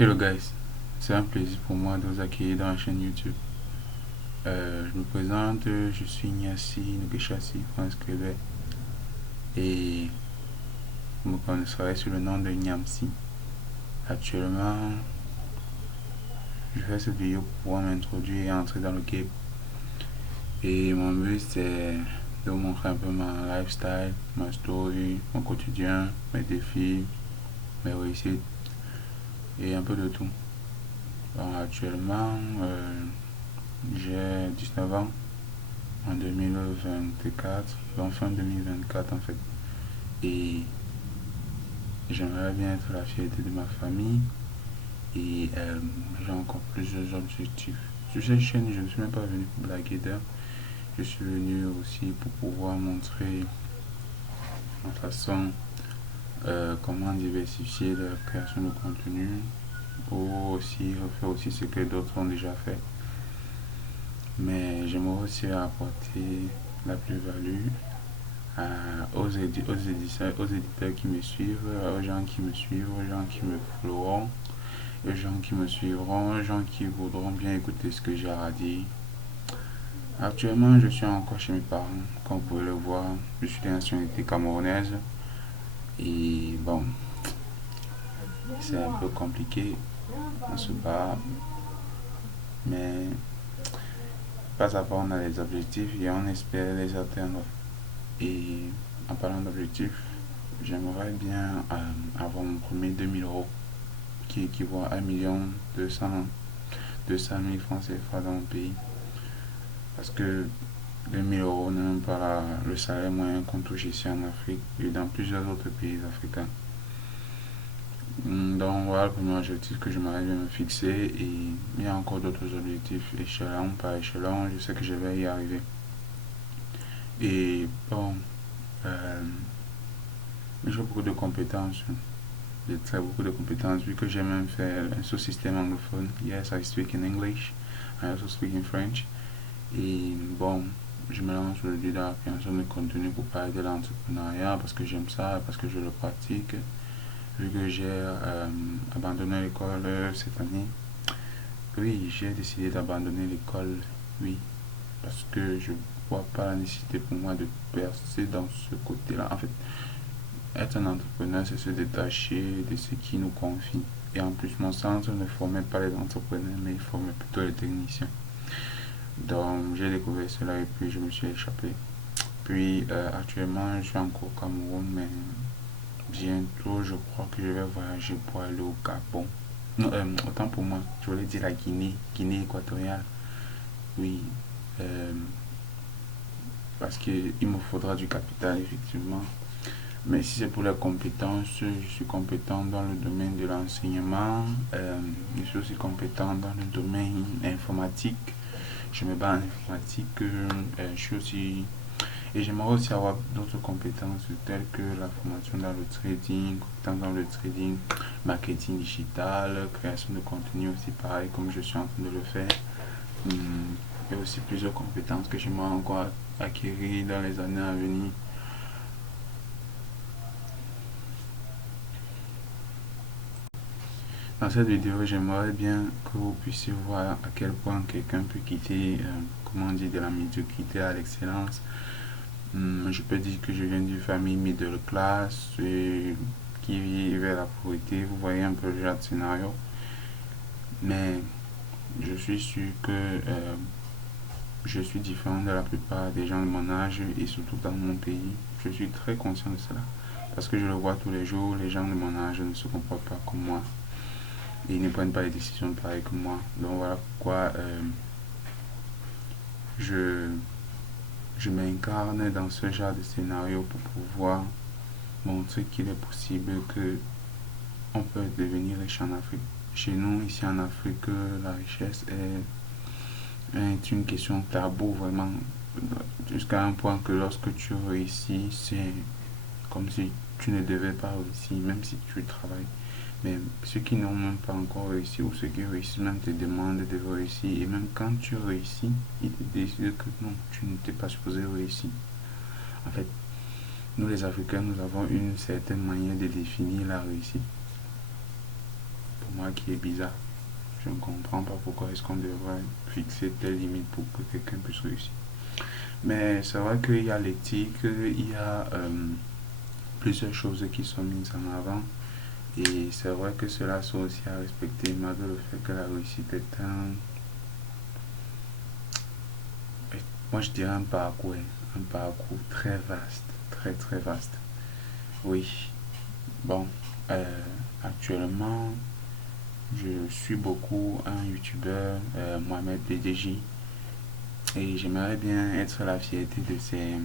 Hello guys, c'est un plaisir pour moi de vous accueillir dans la chaîne YouTube. Je me présente, je suis Nyassi Nugeshassi Prince Québec et vous me connaîtrez sous le nom de Nyamsi. Actuellement, je fais cette vidéo pour pouvoir m'introduire et entrer dans le game. Et mon but c'est de vous montrer un peu ma lifestyle, ma story, mon quotidien, mes défis, mes réussites et un peu de tout. Alors, actuellement, j'ai 19 ans en 2024, donc fin 2024 en fait. Et j'aimerais bien être la fierté de ma famille et j'ai encore plusieurs objectifs. Sur cette chaîne, je ne suis même pas venu pour blaguer d'ailleurs. Je suis venu aussi pour pouvoir montrer ma façon, comment diversifier la création de contenu ou aussi refaire aussi ce que d'autres ont déjà fait. Mais j'aimerais aussi apporter la plus-value aux éditeurs qui me suivent, aux gens qui me suivent, aux gens qui me followeront, aux gens qui me suivront, aux gens qui voudront bien écouter ce que j'ai à dire. Actuellement, je suis encore chez mes parents, comme vous pouvez le voir. Je suis de nationalité camerounaise et bon, c'est un peu compliqué, on se bat, mais pas à pas on a des objectifs et on espère les atteindre. Et en parlant d'objectifs, j'aimerais bien avoir mon premier 2000 € qui équivaut à 1 200 000 francs CFA dans mon pays. Parce que 2000 € n'est même pas le salaire moyen qu'on touche ici en Afrique et dans plusieurs autres pays africains. Donc voilà le premier objectif que j'aimerais bien me fixer et il y a encore d'autres objectifs échelon par échelon, je sais que je vais y arriver. Et bon, j'ai beaucoup de compétences, de très beaucoup de compétences vu que j'ai même fait un sous-système anglophone. Yes, I speak in English, I also speak in French. Et bon, je me lance aujourd'hui dans la création de contenu pour parler de l'entrepreneuriat parce que j'aime ça, parce que je le pratique. Vu que j'ai abandonné l'école cette année, oui, j'ai décidé d'abandonner l'école, oui, parce que je vois pas la nécessité pour moi de percer dans ce côté-là. En fait, être un entrepreneur, c'est se détacher de ce qui nous confie. Et en plus, mon centre ne formait pas les entrepreneurs, mais il formait plutôt les techniciens. Donc, j'ai découvert cela et puis je me suis échappé. Puis, actuellement, je suis encore au Cameroun, mais bientôt, je crois que je vais voyager pour aller au Gabon. Non, autant pour moi, je voulais dire la Guinée, Guinée équatoriale. Oui, euh, parce qu'il me faudra du capital, effectivement. Mais si c'est pour les compétences, je suis compétent dans le domaine de l'enseignement, je suis aussi compétent dans le domaine informatique. Je me bats en informatique, je suis aussi. Et j'aimerais aussi avoir d'autres compétences telles que la formation dans le trading, compétences dans le trading, marketing digital, création de contenu aussi pareil comme je suis en train de le faire. Il y a aussi plusieurs compétences que j'aimerais encore acquérir dans les années à venir. Dans cette vidéo, j'aimerais bien que vous puissiez voir à quel point quelqu'un peut quitter, comment dire, de la médiocrité à l'excellence. Je peux dire que je viens d'une famille middle class et qui vit vers la pauvreté. Vous voyez un peu le genre de scénario. Mais je suis sûr que je suis différent de la plupart des gens de mon âge et surtout dans mon pays. Je suis très conscient de cela. Parce que je le vois tous les jours, les gens de mon âge ne se comportent pas comme moi. Et ils ne prennent pas les décisions pareilles que moi. Donc voilà pourquoi je, je m'incarne dans ce genre de scénario pour pouvoir montrer qu'il est possible que on peut devenir riche en Afrique. Chez nous, ici en Afrique, la richesse est une question tabou vraiment. Jusqu'à un point que lorsque tu réussis, c'est comme si tu ne devais pas réussir, même si tu travailles. Mais ceux qui n'ont même pas encore réussi ou ceux qui réussissent même te demandent de réussir. Et même quand tu réussis, ils te disent que non, tu n'étais pas supposé réussir. En fait, nous les Africains, nous avons une certaine manière de définir la réussite. Pour moi qui est bizarre. Je ne comprends pas pourquoi est-ce qu'on devrait fixer telle limite pour que quelqu'un puisse réussir. Mais c'est vrai qu'il y a l'éthique, il y a plusieurs choses qui sont mises en avant. Et c'est vrai que cela sont aussi à respecter malgré le fait que la réussite est moi je dirais un parcours très vaste, très très vaste. Oui, bon, euh, actuellement, je suis beaucoup un youtubeur, Mohamed BDJ, et j'aimerais bien être la fierté de ses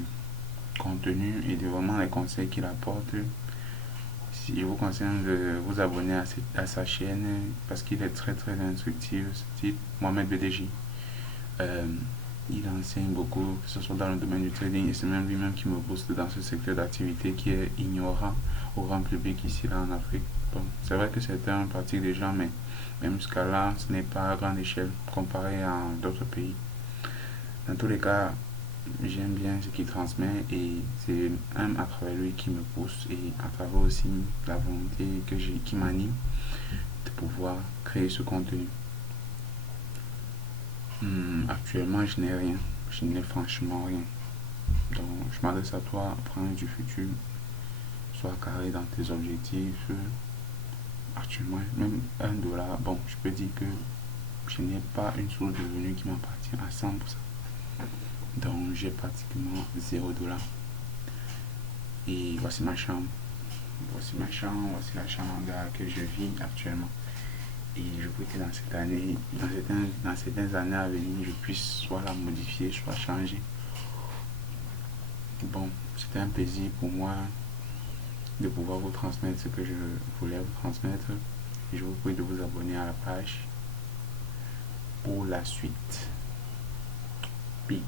contenus et de vraiment les conseils qu'il apporte. Si je vous conseille de vous abonner à sa chaîne parce qu'il est très très instructif, c'est Mohamed BDJ. Euh, il enseigne beaucoup, que ce soit dans le domaine du trading, et c'est même lui-même qui me booste dans ce secteur d'activité qui est ignorant au grand public ici là en Afrique. Bon, c'est vrai que certains pratiquent déjà, mais même jusqu'à là, ce n'est pas à grande échelle comparé à d'autres pays. Dans tous les cas, j'aime bien ce qu'il transmet et c'est même à travers lui qui me pousse et à travers aussi la volonté qui m'anime de pouvoir créer ce contenu. Actuellement, je n'ai rien. Je n'ai franchement rien. Donc, je m'adresse à toi, prince du futur. Sois carré dans tes objectifs. Actuellement, même $1, bon, je peux dire que je n'ai pas une source de revenus qui m'appartient à 100%. Donc, j'ai pratiquement $0. Et voici ma chambre. Voici ma chambre, voici la chambre dans laquelle je vis actuellement. Et je veux que dans cette année, dans certaines années à venir, je puisse soit la modifier, soit changer. Bon, c'était un plaisir pour moi de pouvoir vous transmettre ce que je voulais vous transmettre. Et je vous prie de vous abonner à la page pour la suite. Peace.